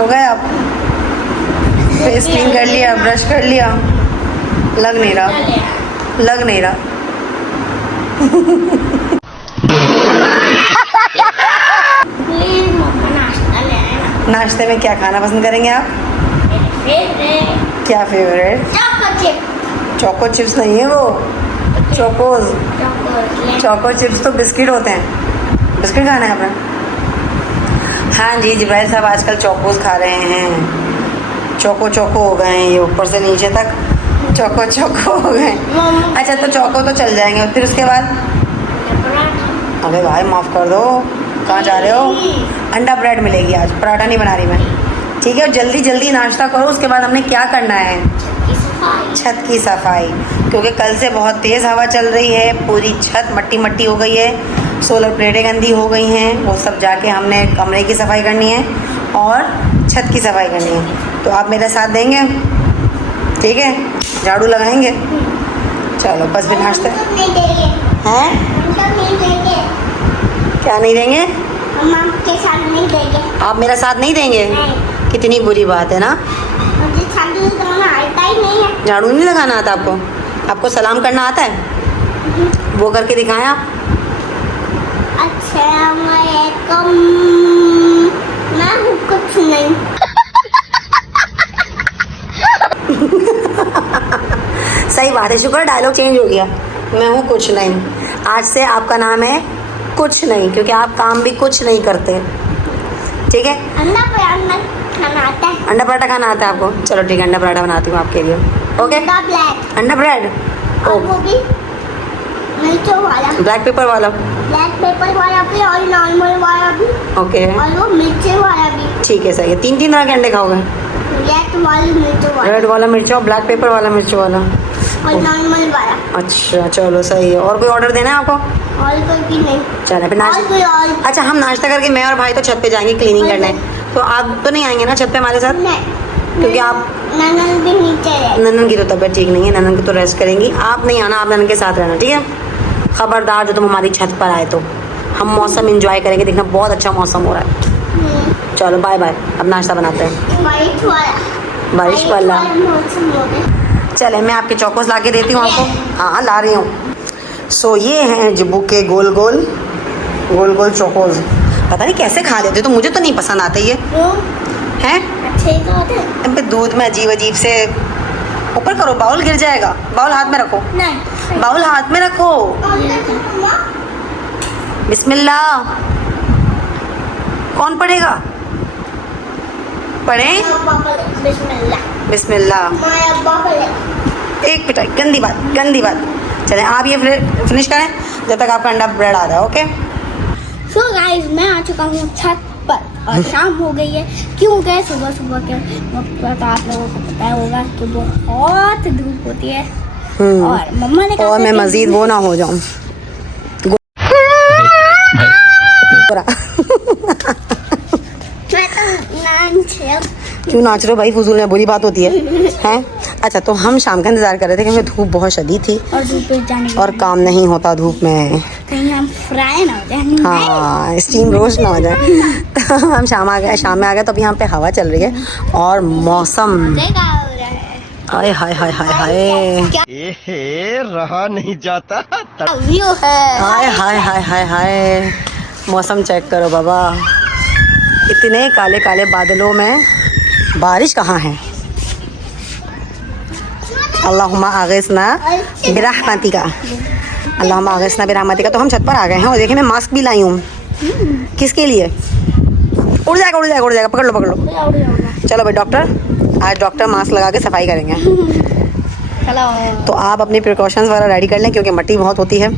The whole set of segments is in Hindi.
हो गए आप? फेस क्लीन कर लिया, ब्रश कर लिया? लग नहीं रहा, लग नहीं रहा। नाश्ते में क्या खाना पसंद करेंगे आप? क्या फेवरेट? चोको चिप्स नहीं है वो, चोकोज। चोको चिप्स तो बिस्किट होते हैं। बिस्किट खाना है आपने? हाँ जी जिब्राइल साहब आजकल चोकोज खा रहे हैं। चोको चोको हो गए हैं ये, ऊपर से नीचे तक चोको चोको हो गए। अच्छा तो चोको तो चल जाएंगे, फिर उसके बाद? अबे भाई माफ़ कर दो, कहाँ जा रहे हो? अंडा ब्रेड मिलेगी आज, पराठा नहीं बना रही मैं। ठीक है, और जल्दी जल्दी नाश्ता करो। उसके बाद हमने क्या करना है? छत की सफाई, क्योंकि कल से बहुत तेज़ हवा चल रही है, पूरी छत मट्टी मट्टी हो गई है, सोलर प्लेटें गंदी हो गई हैं, वो सब जाके हमने कमरे की सफाई करनी है और छत की सफाई करनी है। तो आप मेरा साथ देंगे? ठीक है, झाड़ू लगाएंगे। चलो बस फिर नाश्ता हैं? क्या नहीं देंगे? हम आपके साथ नहीं देंगे। आप मेरा साथ नहीं देंगे? नहीं। कितनी बुरी बात है ना। मुझे झाड़ू लगाना आता ही नहीं है। झाड़ू नहीं लगाना आता आपको? आपको सलाम करना आता है? वो करके दिखाएं आप। अस्सलामुअलैकुम। मैं हूँ कुछ नहीं। सही बात है, शुक्र डायलॉग चेंज हो गया। मैं हूँ कुछ नहीं। आज से आपका नाम है कुछ नहीं, क्योंकि आप काम भी कुछ नहीं करते। ठीक है, अंडा पराठा खाना आता है। अंडा पराठा खाना आता है आपको? चलो ठीक है, अंडा पराठा बनाती हूँ आपके लिए। ओके, अंडा ब्लैक अंडा ब्रेड, और वो भी मिर्चों वाला, ब्लैक पेपर वाला। ब्लैक पेपर वाला भी और नॉर्मल वाला भी ओके और वो मिर्ची वाला भी। ठीक है, सही है। 3 तरह के अंडे खाओगे? रेड वाली मिर्चों वाला रेड वाला मिर्च और ब्लैक पेपर वाला मिर्च वाला। और नॉर्मल वाला। अच्छा चलो सही है। और कोई ऑर्डर देना है आपको? और कोई भी नहीं। चलो फिर और नाश्ता। कोई और अच्छा हम नाश्ता करके मैं और भाई तो छत पे जाएंगे क्लीनिंग और करने, तो आप तो नहीं आएंगे ना छत पे हमारे साथ? नहीं, क्योंकि आप ननन भी नीचे है। ननन की तो तबीयत ठीक नहीं है, ननन की तो रेस्ट करेंगी। आप नहीं आना, आप ननन के साथ रहना, ठीक है? खबरदार जो तुम हमारी छत पर आए तो। हम मौसम एंजॉय करेंगे, देखना बहुत अच्छा मौसम हो रहा है। चलो बाय बाय, अब नाश्ता बनाते हैं। बारिश वाला, बारिश वाला। मौसम हो गया। चले मैं आपके चौकोस ला के देती हूँ आपको। हाँ ला रही हूँ। सो ये हैं जिब्बू के गोल गोल चौकोस। पता नहीं कैसे खा लेते, तो मुझे तो नहीं पसंद आते ये क्यों? हैं। अच्छे तो होते हैं। इन पे दूध में अजीब अजीब से ऊपर करो, बाउल गिर जाएगा। बाउल हाथ में रखो, नहीं। बाउल हाथ में रखो। बिस्मिल्लाह। कौन पढ़ेगा? पढ़े? बिस्मिल्लाह। बिस्मिल्लाह। माया बाबले। एक पिटाई, गंदी बात, गंदी बात। चलें आप ये फिनिश करें जब तक आपका अंडा ब्रेड आ रहा है। ओके सो गाइस मैं आ चुका हूँ छत पर और शाम हो गई है। क्यों गए सुबह सुबह के वक्त? आप लोगों को पता होगा कि बहुत धूप होती है और मम्मा ने कहा और मैं कि मजीद वो ना हो जाऊं। मैं तो नाच क्यों नाच रहे हो भाई? फजूल में बुरी बात होती है हैं? अच्छा तो हम शाम का इंतज़ार कर रहे थे क्योंकि धूप बहुत शदीद थी और धूप पे जाने के और काम नहीं होता धूप में। कहीं हम फ्राई ना हो जाए। हाँ स्टीम रोस्ट ना हो जाए। तो हम शाम में आ गए तो अभी यहाँ पे हवा चल रही है और मौसम हाय हाय हाय हाय हाय रहा नहीं जाता। व्यू है। हाय हाय हाय हाय हाय। मौसम चेक करो बाबा, इतने काले काले बादलों में बारिश कहाँ है? अल्लाहुम्मा आगिसना बिरहमतिका, अल्लाहुम्मा आगिसना बिरहमतिका। तो हम छत पर आ गए हैं और देखिए मैं मास्क भी लाई हूँ। किसके लिए? उड़ जाएगा उड़ जाएगा उड़ जाएगा, पकड़ लो पकड़ लो। चलो भाई डॉक्टर, आज डॉक्टर मास्क लगा के सफाई करेंगे। तो आप अपने प्रिकॉशंस वगैरह रेडी कर लें क्योंकि मिट्टी बहुत होती है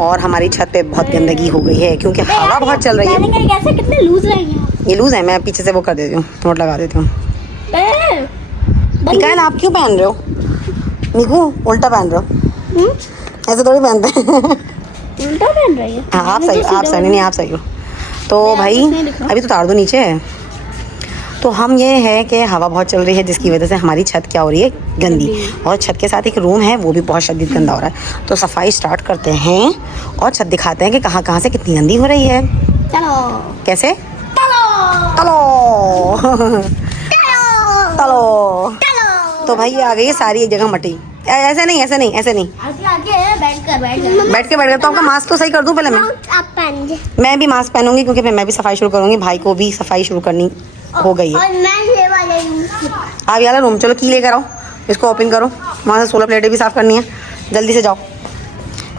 और हमारी छत पे बहुत गंदगी हो गई है क्योंकि हवा बहुत चल रही है। कैसे कितने लूज रहेंगे? ये लूज़ है, मैं पीछे से वो कर देती हूँ, नोट लगा देती हूँ। निकाल, आप क्यों पहन रहे हो? निकू उल्टा पहन रहे हो, ऐसे थोड़ी पहनते हैं। उल्टा पहन रही है। हाँ आप सही, आप सही नहीं, आप सही हो। तो भाई अभी तो उतार दो नीचे। तो हम ये है कि हवा बहुत चल रही है जिसकी वजह से हमारी छत क्या हो रही है? गंदी। और छत के साथ एक रूम है वो भी बहुत शदीद गंदा हो रहा है। तो सफाई स्टार्ट करते हैं और छत दिखाते हैं कि कहाँ कहाँ से कितनी गंदी हो रही है। चलो कैसे? चलो। चलो। चलो चलो तो भाई ये आ गई है सारी एक जगह मट्टी। ऐसे नहीं ऐसे नहीं ऐसे नहीं, आगे आगे बैठ कर तो आपका मास्क तो सही कर दूं पहले मैं। आप पहन दे। मैं भी मास्क पहनूंगी क्योंकि फिर मैं भी सफाई शुरू करूंगी, भाई को भी सफाई शुरू करनी हो गई है। और मैं ये वाले आप ये वाला रूम चलो की लेकर आओ, इसको ओपन करो, वहाँ से 16 प्लेटें भी साफ़ करनी है, जल्दी से जाओ।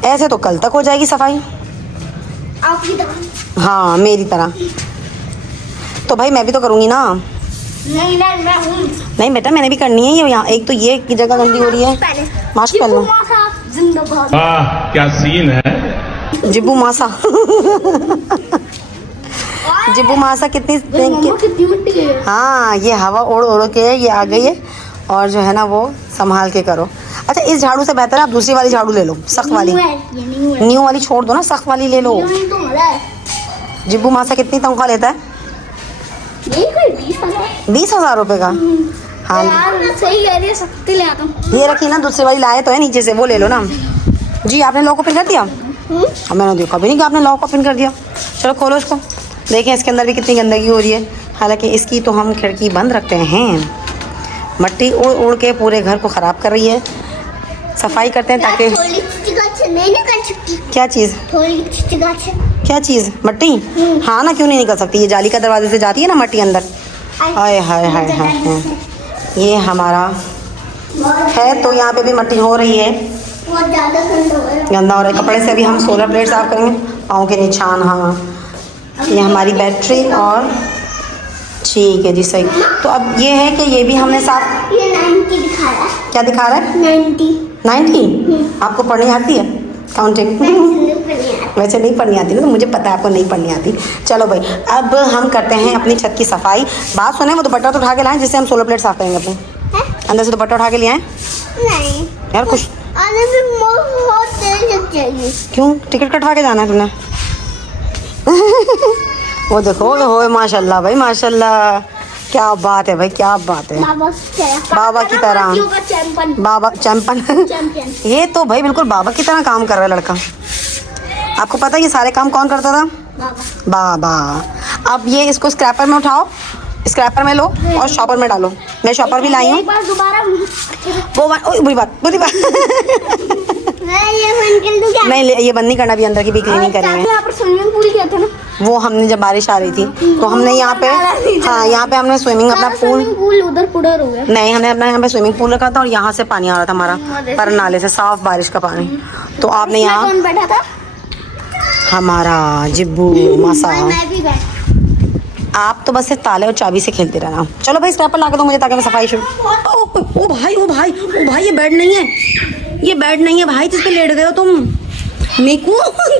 ऐसे तो कल तक हो जाएगी सफाई। आपकी तरह हाँ मेरी तरह, तो भाई मैं भी तो करूँगी ना। नहीं मैं हूँ। नहीं बेटा मैंने भी करनी है ये, यहाँ एक तो ये की जगह गंदी हो रही है। मास्क पहन लो। जिंदाबाद। वाह क्या सीन है। जिब्बू मासा जिब्बू मासा कितनी कितनी मिट्टी है। हाँ ये हवा ओढ़ ओढ़ के ये आ गई है, और जो है ना वो संभाल के करो। अच्छा इस झाड़ू से बेहतर है आप दूसरी वाली झाड़ू ले लो, सख्त वाली। न्यू वाली छोड़ दो ना, सख्त वाली ले लो। जिब्बू मासा कितनी तनख्वाह लेता है? 20,000 रुपये का। हाँ सही कह रही है, सख्ती ले आता हूँ। ये रखी ना, दूसरी वाली लाए तो है नीचे से, वो ले लो ना। जी आपने लॉक ओपन कर दिया? अब मैंने देखा भी नहीं कि आपने लॉक ओपन कर दिया। चलो खोलो इसको, देखें इसके अंदर भी कितनी गंदगी हो रही है। हालांकि इसकी तो हम खिड़की बंद रखते हैं, मट्टी उड़ उड़ के पूरे घर को ख़राब कर रही है। सफाई करते हैं ताकि नहीं निकल सकती। क्या चीज़? क्या चीज़? मट्टी? हाँ ना, क्यों नहीं निकल सकती, ये जाली का दरवाजे से जाती है ना मट्टी अंदर। हाय हाय हाय हाय, ये हमारा है तो यहाँ पे भी मट्टी हो रही है, बहुत ज़्यादा गंदा हो रहा है। कपड़े से अभी हम 16 प्लेट साफ करेंगे, पाँव के निशान। हाँ ये हमारी बैटरी, और ठीक है जी सही। तो अब ये है कि ये भी हमने साफ। ये 90 दिखा रहा है। क्या दिखा रहा है? 90। आपको पढ़नी आती है काउंटिंग? वैसे नहीं पढ़नी आती ना, तो मुझे पता है आपको नहीं पढ़नी आती। चलो भाई अब हम करते हैं अपनी छत की सफाई। बात सुने, वो दुपट्टा तो उठा के लाएं जिससे हम 16 प्लेट साफ करेंगे अपने। अंदर से दुपट्टा उठा के ले आए नहीं यार, कुछ आने में बहुत देर लग जाएगी। क्यों? टिकट कटवा के जाना है तूने? वो देखो हो माशाल्लाह भाई माशाल्लाह, क्या बात है भाई, क्या बात है। बाबा की तरह, बाबा चैंपियन। ये तो भाई बिल्कुल बाबा की तरह काम कर रहा है लड़का। आपको पता है ये सारे काम कौन करता था? बाबा। अब ये इसको स्क्रैपर में उठाओ, स्क्रैपर में लो और शॉपर में डालो। मैं शॉपर भी लाई हूँ। वो बुरी बात नहीं, ये बंद नहीं करना, भी अंदर की भी क्लीनिंग करेंगे। स्विमिंग पूल किया था ना वो हमने जब बारिश आ रही थी तो हमने यहाँ पे, हाँ यहाँ पे हमने स्विमिंग अपना पूल उधर पुडर हो गया। नहीं, हमने अपना यहाँ पे स्विमिंग पूल रखा था और यहाँ से पानी आ रहा था हमारा पर नाले से, साफ बारिश का पानी। तो आपने यहाँ कौन बैठा था? हमारा जिब्बू मासा। मैं भी बैठ। आप तो बस सिर्फ ताले और चाबी से खेलते रहना। चलो भाई स्क्रैपर ला के दो मुझे ताकि मैं सफाई शुरू। ओ भाई ओ भाई ओ भाई, ये बेड नहीं है, ये बेड नहीं है भाई जिस पे लेट गए हो तुम। मेकू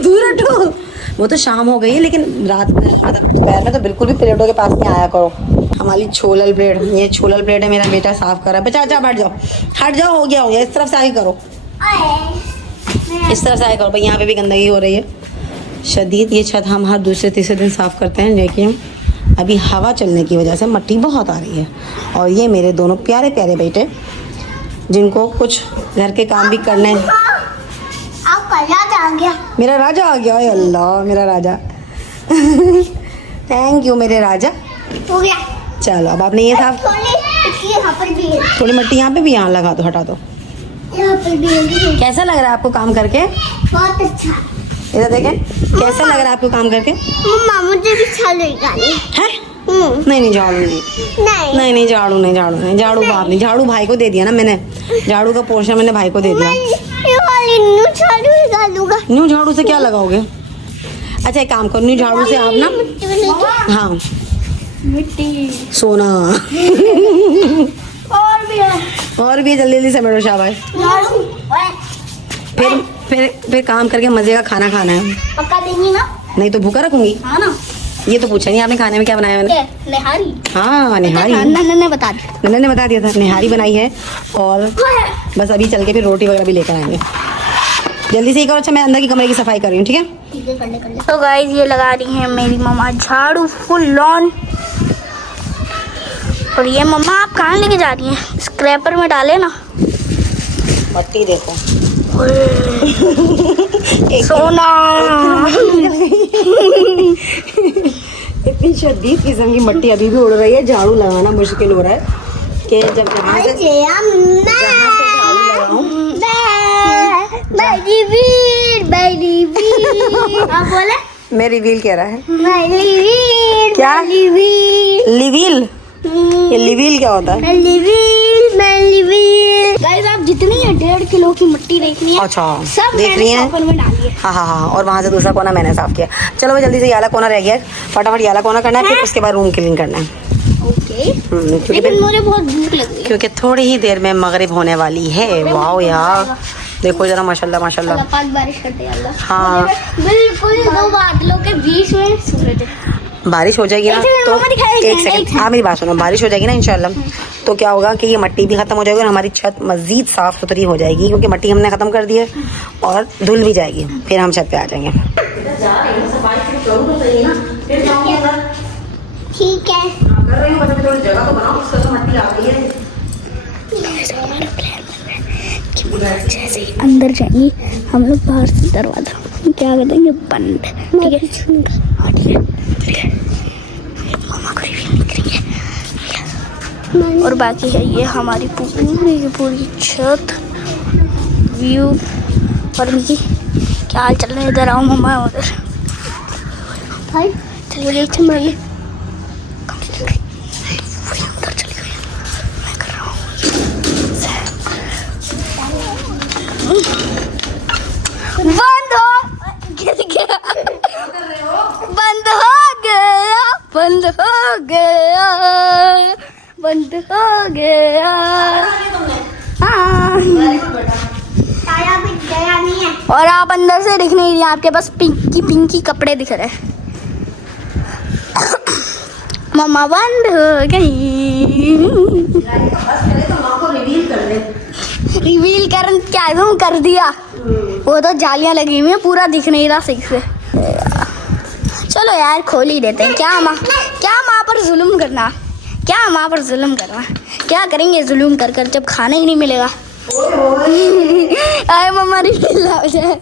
दूर हटो। वो तो शाम हो गई है, लेकिन रात में मतलब दोपहर में तो बिल्कुल भी प्लेटों के पास नहीं आया करो। हमारी छोलल प्लेट, ये छोलल प्लेट है, मेरा बेटा साफ कर रहा है। बच्चा अच्छा बैठ जाओ, हट जाओ, हो गया। इस तरफ से आगे करो, इस तरफ से आगे करो भाई, यहाँ पे भी गंदगी हो रही है शदीद। ये छत हम हर दूसरे तीसरे दिन साफ़ करते हैं, लेकिन अभी हवा चलने की वजह से मट्टी बहुत आ रही है। और ये मेरे दोनों प्यारे प्यारे बेटे जिनको कुछ घर के काम भी करने। आपका राजा आ गया। मेरा राजा आ गया, अल्लाह मेरा राजा। थैंक यू मेरे राजा। हो गया। चलो अब आपने ये साफ, यहाँ पर भी है, थोड़ी मिट्टी यहाँ पे भी, यहाँ लगा दो, हटा दो। यहाँ पर भी है। कैसा लग रहा है आपको काम करके? बहुत अच्छा। इधर देखें कैसा लग रहा है आपको काम करके? मम्मा मुझे भी छाल निकाली है? नहीं झाड़ू नहीं झाड़ू नहीं, झाड़ू बाप नहीं, झाड़ू भाई को दे दिया ना मैंने, झाड़ू का पोर्शन मैंने भाई को दे दिया। ये वाली न्यू झाड़ू निकालूंगा। न्यू झाड़ू से क्या लगाओगे? अच्छा एक काम करो, न्यू झाड़ू से आप ना, हाँ मिट्टी सोना और भी है, और भी जल्दी जल्दी समेटो शाबाश। फिर काम करके मजे का खाना खाना है। पक्का देंगी ना? नहीं तो भूखा रखूंगी। हाँ ना। ये तो पूछा नहीं आपने खाने में क्या बनाया मैंने? निहारी। हाँ निहारी, नन्ना ने बता दिया, नन्ना ने बता दिया था, निहारी बनाई है। और बस अभी चल के फिर रोटी वगैरह भी लेकर आएंगे। जल्दी से ही करो। अच्छा मैं अंदर की कमरे की सफाई कर रही हूँ, ठीक है? कर ले। तो गाइस ये लगा रही हैं मेरी मम्मा झाड़ू फुल लॉन। और ये मम्मा आप कहाँ लेके जा रही हैं? स्क्रैपर में डाले ना। मट्टी देखो सोना। इतनी शदीद किस्म की मट्टी अभी भी उड़ रही है, झाड़ू लगाना मुश्किल हो रहा है। कि जब जहाँ से झाड़ू लगाऊं आप बोले मैं रिवील कह रहा है लिवील क्या? लिवील ये लिवील क्या होता है? गाइस आप जितनी है 1.5 किलो की मिट्टी देखनी है अच्छा सब देख रही मैंने हैं? शॉपर में डाली है। हाँ हाँ हाँ और वहाँ से दूसरा कोना मैंने साफ किया। चलो भाई जल्दी से ये वाला कोना रह गया है, फटाफट ये वाला कोना करना है, फिर उसके बाद रूम क्लीन करना है। ओके क्योंकि लेकिन मुझे बहुत भूख लग रही है। क्योंकि थोड़ी ही देर में मगरिब होने वाली है। वाओ यार देखो जरा माशाल्लाह माशाल्लाह। अल्लाह पाक बारिश कर दे अल्लाह। हाँ। बिल्कुल दो बादलों के बीच में सूरज है। बारिश हो जाएगी ना एक सेकंड, तो मामा दिखाएं, एक एक सेकंड सेकंड। हाँ मेरी बात सुनो, बारिश हो जाएगी ना इंशाल्लाह तो क्या होगा कि ये मिट्टी भी खत्म हो जाएगी और हमारी छत मजीद साफ सुथरी हो जाएगी, क्योंकि मिट्टी हमने खत्म कर दी है और धुल भी जाएगी, फिर हम छत पे आ जाएंगे। ठीक है जगह तो बनाओ, उसका तो मिट्टी आ गई है। जैसे ही अंदर जाएंगे हम लोग बाहर से दरवाजा क्या कर देंगे बंद। ठीक है हाँ ठीक है मामा को रिवील नहीं करेंगे। और बाकी है ये हमारी पूरी की पूरी छत व्यू। और उनकी क्या हाल चल रहा है? इधर आओ मामा उधर भाई चलिए अच्छा मैं बंद हो गिर गया बंद हो गया बंद हो गया बंद हो गया। हाँ और आप अंदर से दिख नहीं रही, आपके पास पिंकी कपड़े दिख रहे हैं। मम्मा बंद हो गई। रिवील कर दिया, वो तो जालियां लगी हुई है, पूरा दिख नहीं रहा सही से। चलो यार खोल ही देते हैं। क्या माँ पर जुल्म करना, क्या करेंगे जुल्म कर कर जब खाना ही नहीं मिलेगा। आए मम्मा रिवील हो जाए।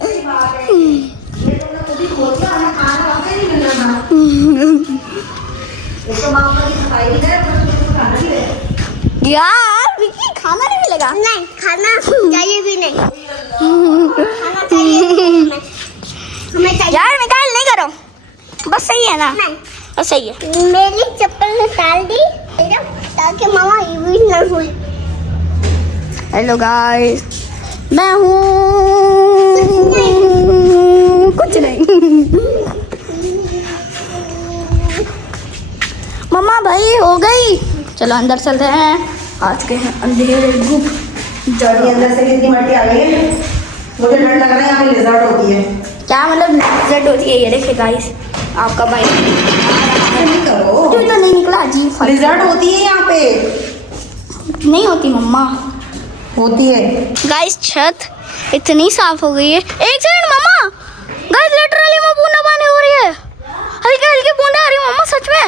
यार विकी खाना नहीं मिलेगा। नहीं खाना चाहिए भी नहीं। खाना चाहिए हमें चाहिए। यार निकाल नहीं करो, बस सही है ना? नहीं बस सही है। मेरी चप्पल निकाल दी ताकि मामा यूज ना हो। हेलो गाइस मैं हूँ कुछ नहीं। मम्मा भाई हो गई, चलो अंदर चलते हैं। आज के हैं अंधेरे गुप जल्दी अंदर से कितनी मिट्टी आ गई है, मुझे डर लग रहा है यहाँ पे लिजर्ट होती है। क्या मतलब लिजर्ट होती है? ये देखिए गाइस आपका भाई नहीं करो मुझे तो नहीं निकला जी। लिजर्ट होती है यहाँ पे, नहीं होती मम्मा, होती है। गाइस छत इतनी साफ हो गई है। एक सेकंड मम्मा, गाइस लिटरली में बूंदा पानी हो रही है, हल्की हल्की बूंदा आ रही है मम्मा, सच में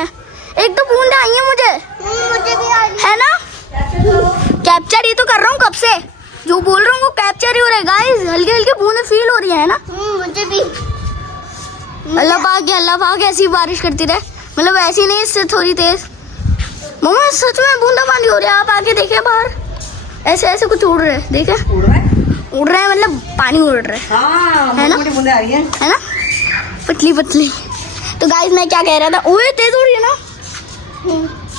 एक दो बूंदा आई है मुझे भी आ रही है ना। कैप्चर ही तो कर रहा हूँ कब से, जो बोल रहा हूँ वो कैप्चर ही हो रहा है गाइस। हल्की हल्की बूंदे फील हो रही है ना। मुझे भी अल्लाह पाक ऐसी बारिश करती रहे, मतलब ऐसी नहीं इससे थोड़ी तेज। मम्मा सच में बूंदा पानी हो रहा है, आप आके देखे बाहर, ऐसे ऐसे कुछ उड़ रहे हैं, देखे उड़ रहे हैं मतलब पानी उड़ रहा है। हाँ, है ना? बूंदे आ रही है ना, पतली पतली। तो गाइस मैं क्या कह रहा था, ओए तेज हो रही है ना,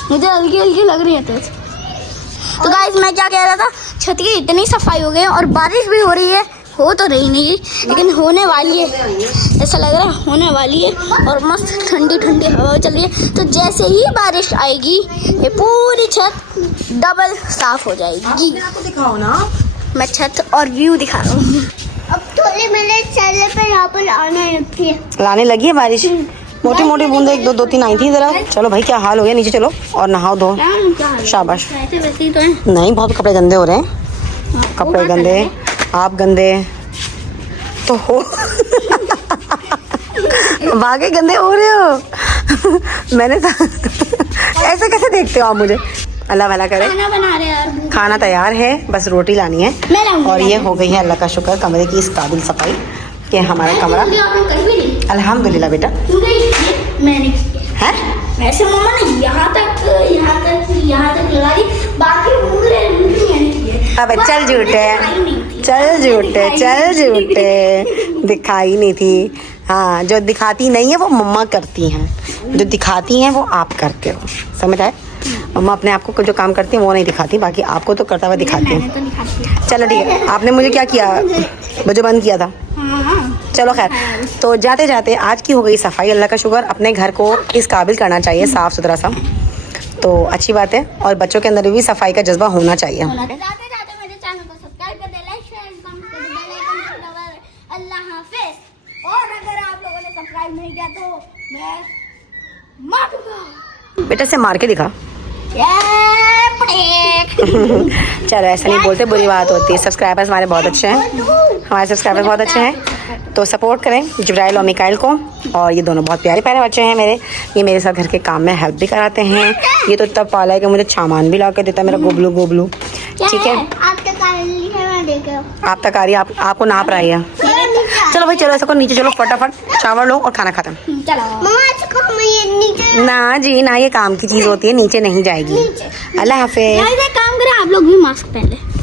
मुझे हल्की हल्की लग रही है तेज। तो गाइस मैं क्या कह रहा था, छत की इतनी सफाई हो गई और बारिश भी हो रही है, हो तो रही नहीं लेकिन होने वाली है, ऐसा लग रहा है होने वाली है। और मस्त ठंडी ठंडी हवा चल रही है। तो जैसे ही बारिश आएगी ये पूरी छत डबल साफ हो जाएगी। आपको दिखाओ ना, मैं छत और व्यू दिखा रहा हूँ। अब थोड़ी मेरे चेहरे पे यहाँ पर लाने लगी है बारिश, मोटी मोटी बूंदे 1 2 3 आई थी जरा। चलो भाई क्या हाल हो गया, नीचे चलो और नहाओ धो। शाबाश। वैसे ही तो है। नहीं बहुत कपड़े गंदे हो रहे हैं, कपड़े गंदे, आप गंदे तो हो बाकी गंदे हो रहे हो। मैंने तो ऐसे कैसे देखते हो आप मुझे, अल्लाह भला करे। खाना बना रहे हैं यार, खाना तैयार है, बस रोटी लानी है। मैं लाऊंगी, और ये हो गई है अल्लाह का शुक्र कमरे की इस काबिल सफाई कि हमारा कमरा अल्हम्दुलिल्लाह बेटा मैंने है। वैसे मम्मा ने यहाँ तक लगा दी, बाकी अब चल झूठे, चल झूठे, चल झूठे, दिखाई नहीं थी। हाँ, जो दिखाती नहीं है वो मम्मा करती हैं, जो दिखाती हैं वो आप करते हो, समझ आए? मम्मा अपने आप को जो काम करती है वो नहीं दिखाती, बाकी आपको तो करता हुआ दिखाती मैंने है। तो दिखाती चलो ठीक है, आपने मुझे क्या किया, मुझे बंद किया था। हाँ। चलो खैर, तो जाते जाते आज की हो गई सफाई, अल्लाह का शुक्र। अपने घर को इस काबिल करना चाहिए, साफ़ सुथरा सा, तो अच्छी बात है। और बच्चों के अंदर भी सफाई का जज्बा होना चाहिए। जाते जाते मेरे चैनल को सब्सक्राइब कर दे, लाइक शेयर कमेंट कर दे, बेल आइकन को दबा दे। अल्लाह हाफिज। और अगर आप लोगों ने सब्सक्राइब नहीं किया तो मैं मार दूंगा। बेटा से मार के दिखा। ये पटेक। चलो ऐसा नहीं बोलते, बुरी बात होती है। सब्सक्राइबर्स हमारे बहुत अच्छे हैं, हमारे सब्सक्राइबर बहुत अच्छे हैं, तो सपोर्ट करें जिब्राइल और मिकाइल को। और ये दोनों बहुत प्यारे प्यारे बच्चे हैं मेरे, ये मेरे साथ घर के काम में हेल्प भी कराते हैं। ये तो इतना पाला है कि मुझे सामान भी ला के देता है, मेरा गोबलू गोबलू। ठीक है, आपके कारण है, मैं देख रहा हूँ। आप तक आ रही है, आपको नाप रही है। चलो भाई, चलो ऐसा को नीचे चलो, फटाफट शावर लो और खाना खाता। चलो मम्मा, ये नीचे ना जी ना, ये काम की चीज़ होती है, नीचे नहीं जाएगी। अल्लाह हाफिज। काम करें, आप लोग भी मास्क पहन ले।